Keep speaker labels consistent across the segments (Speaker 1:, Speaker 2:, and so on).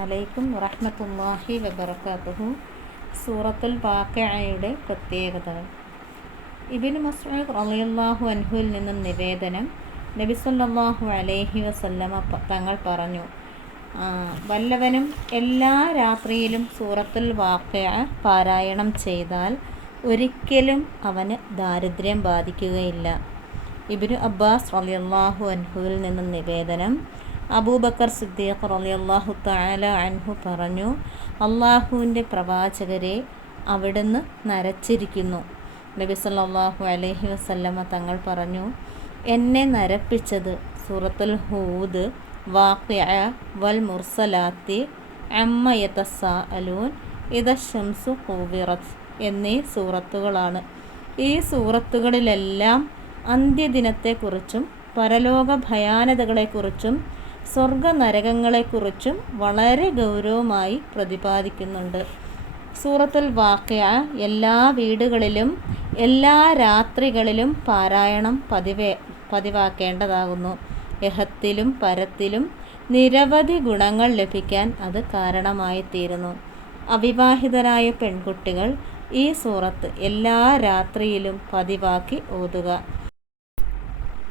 Speaker 1: അലൈക്കും വറഹ്മത്തുള്ളാഹി വബറകാതുഹു. സൂറത്തുൽ വാഖിഅയുടെ പ്രത്യേകത ഇബിൻ മസ്ഊദ് റളിയല്ലാഹു അൻഹുവിൽ നിന്നും നിവേദനം നബി അലൈഹി വസല്ലമ തങ്ങൾ പറഞ്ഞു വല്ലവനും എല്ലാ രാത്രിയിലും സൂറത്തുൽ വാക്കയ പാരായണം ചെയ്താൽ ഒരിക്കലും അവന് ദാരിദ്ര്യം ബാധിക്കുകയില്ല. ഇബ്നു അബ്ബാസ് റളിയല്ലാഹു അൻഹുവിൽ നിന്നും നിവേദനം അബൂബക്കർ സിദ്ദീഖ് റളിയല്ലാഹു തആല അൻഹു പറഞ്ഞു അള്ളാഹുവിന്റെ പ്രവാചകരെ അവിടുന്ന് നരച്ചിരിക്കുന്നു. നബി സല്ലല്ലാഹു അലൈഹി വസല്ലമ തങ്ങൾ പറഞ്ഞു എന്നെ നരപ്പിച്ചത് സൂറത്തുൽ ഹൂദ് വാഖിഅ വൽ മുർസലാത്തി അമ്മ യതസാഅലൂൻ ഇദ ഷംസു കൂവിറത്ത് എന്നീ സൂറത്തുകളാണ്. ഈ സൂറത്തുകളിലെല്ലാം അന്ത്യദിനത്തെക്കുറിച്ചും പരലോക ഭയാനതകളെക്കുറിച്ചും സ്വർഗ നരകങ്ങളെക്കുറിച്ചും വളരെ ഗൗരവമായി പ്രതിപാദിക്കുന്നുണ്ട്. സൂറത്തുൽ വാഖിയ എല്ലാ വീടുകളിലും എല്ലാ രാത്രികളിലും പാരായണം പതിവേ പതിവാക്കേണ്ടതാകുന്നു. യഹത്തിലും പരത്തിലും നിരവധി ഗുണങ്ങൾ ലഭിക്കാൻ അത് കാരണമായി തീരുന്നു അവിവാഹിതരായ പെൺകുട്ടികൾ ഈ സൂറത്ത് എല്ലാ രാത്രിയിലും പതിവാക്കി ഓതുക.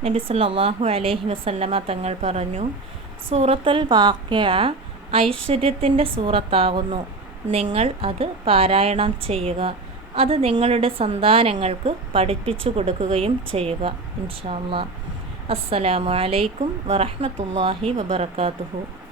Speaker 1: നബി സല്ലല്ലാഹു അലൈഹി വസല്ലമ തങ്ങൾ പറഞ്ഞു സൂറത്തുൽ വാക്യ ഐശ്വര്യത്തിന്റെ സൂറത്താകുന്നു. നിങ്ങൾ അത് പാരായണം ചെയ്യുക. അത് നിങ്ങളുടെ സന്താനങ്ങൾക്ക് പഠിപ്പിച്ചു കൊടുക്കുകയും ചെയ്യുക. ഇൻഷാല്ല അല്ലാ അസ്സലാമു അലൈക്കും വറഹ്മത്തുള്ളാഹി വബറകാതുഹു.